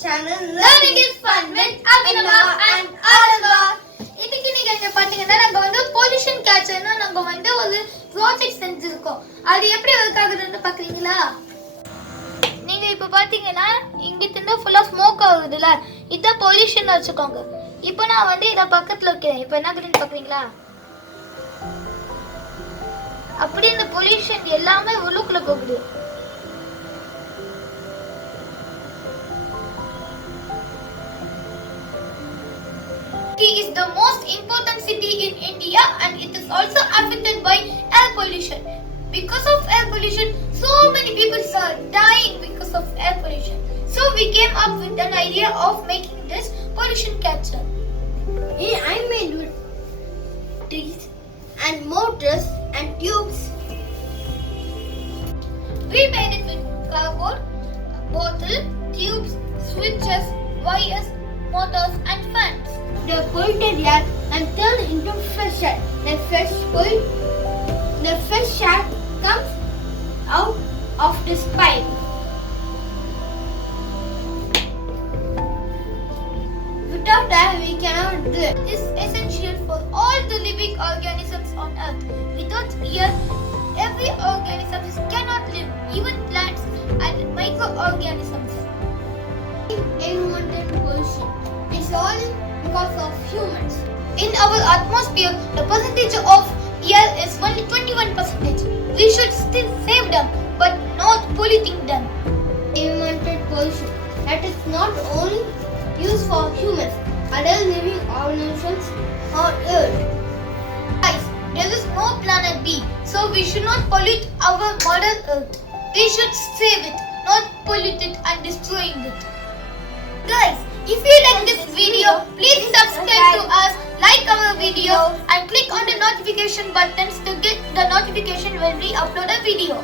channel Learning is fun with Abhinava and Aradha. இன்னைக்கு நீங்க பாத்தீங்கன்னா நம்ம வந்து பொல்யூஷன் கேட்சர்னா நம்ம வந்து ஒரு ப்ராஜெக்ட் செஞ்சிருக்கோம். அது எப்படி ஒர்க் ஆகுதுன்னு பாக்குறீங்களா? நீங்க இப்ப பாத்தீங்கன்னா இங்க இருந்து ஃபுல்லா ஸ்மோக் ஆகுதுல, இத பொல்யூஷன் வச்சுக்கோங்க. இப்போ நான் வந்து இத பக்கத்துல வைக்கிறேன். இப்போ என்ன ஆகுதுன்னு பாக்குறீங்களா? அப்படி இந்த பொல்யூஷன் எல்லாமே உள்ளுக்குள்ள போகுது. Is the most important city in India and it is also affected by air pollution. Because of air pollution, so many people are dying because of air pollution. So we came up with an idea of making this pollution catcher. I made with trees and motors and tubes. We made it with cardboard, bottle, tubes, switches, wires, motors and fans. The polluted air and turned into fresh air. The fresh air comes out of this pipe. Without air, we cannot live. It is essential for all the living organisms on earth. Without air, every organism cannot live, even plants and microorganisms. Environmental pollution is all because of humans. In our atmosphere, the percentage of air is only 21%. We should still save them, but not polluting them. Environmental pollution that is not only used for humans, other living organisms on Earth. Guys, there is no planet B, so we should not pollute our Mother Earth. We should save it, not pollute it and destroying it. Guys, if you like this video, please subscribe to us, like our video and click on the notification buttons to get the notification when we upload a video.